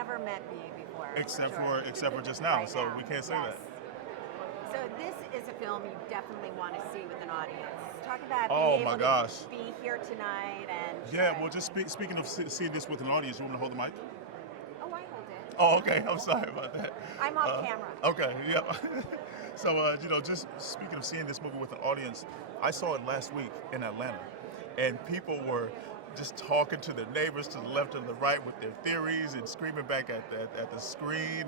never met me before. except Sure. for just now. Right So now, we can't say yes. that. So this is a film you definitely want to see with an audience. Talk about Oh being my able gosh. to be here tonight and Yeah. Well, just speaking of seeing this with an audience, you want me to hold the mic? Oh, I hold it. Oh, okay. I'm sorry about that. I'm off camera. Okay. Yeah. So, just speaking of seeing this movie with an audience, I saw it last week in Atlanta, and people were just talking to their neighbors to the left and the right with their theories and screaming back at the screen.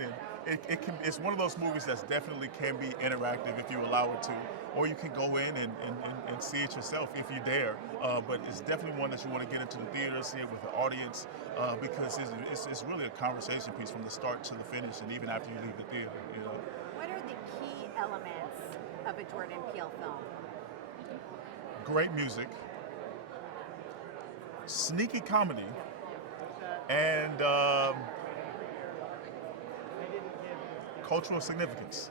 And it's one of those movies that's definitely can be interactive if you allow it to, or you can go in and see it yourself if you dare. But it's definitely one that you want to get into the theater, see it with the audience, because it's really a conversation piece from the start to the finish, and even after you leave the theater. What are the key elements of a Jordan Peele film? Great music, sneaky comedy, and cultural significance.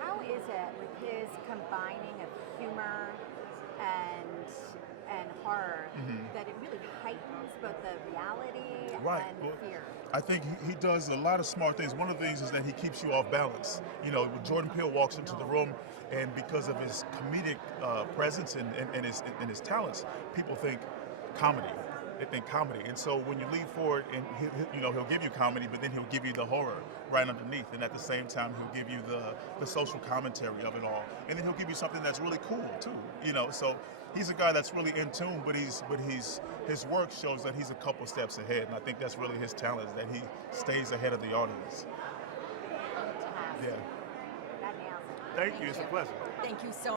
How is it with his combining of humor and horror that it really heightens both the reality Right. and Well, fear? I think he does a lot of smart things. One of the things is that he keeps you off balance. When Jordan Peele walks into the room, and because of his comedic presence and his talents, people think comedy. They think comedy, and so when you leave for it, and he'll give you comedy, but then he'll give you the horror right underneath, and at the same time he'll give you the social commentary of it all, and then he'll give you something that's really cool too. So he's a guy that's really in tune, but his work shows that he's a couple steps ahead, and I think that's really his talent, is that he stays ahead of the audience. Fantastic. Yeah. That nails it. Thank you. It's a pleasure. Thank you so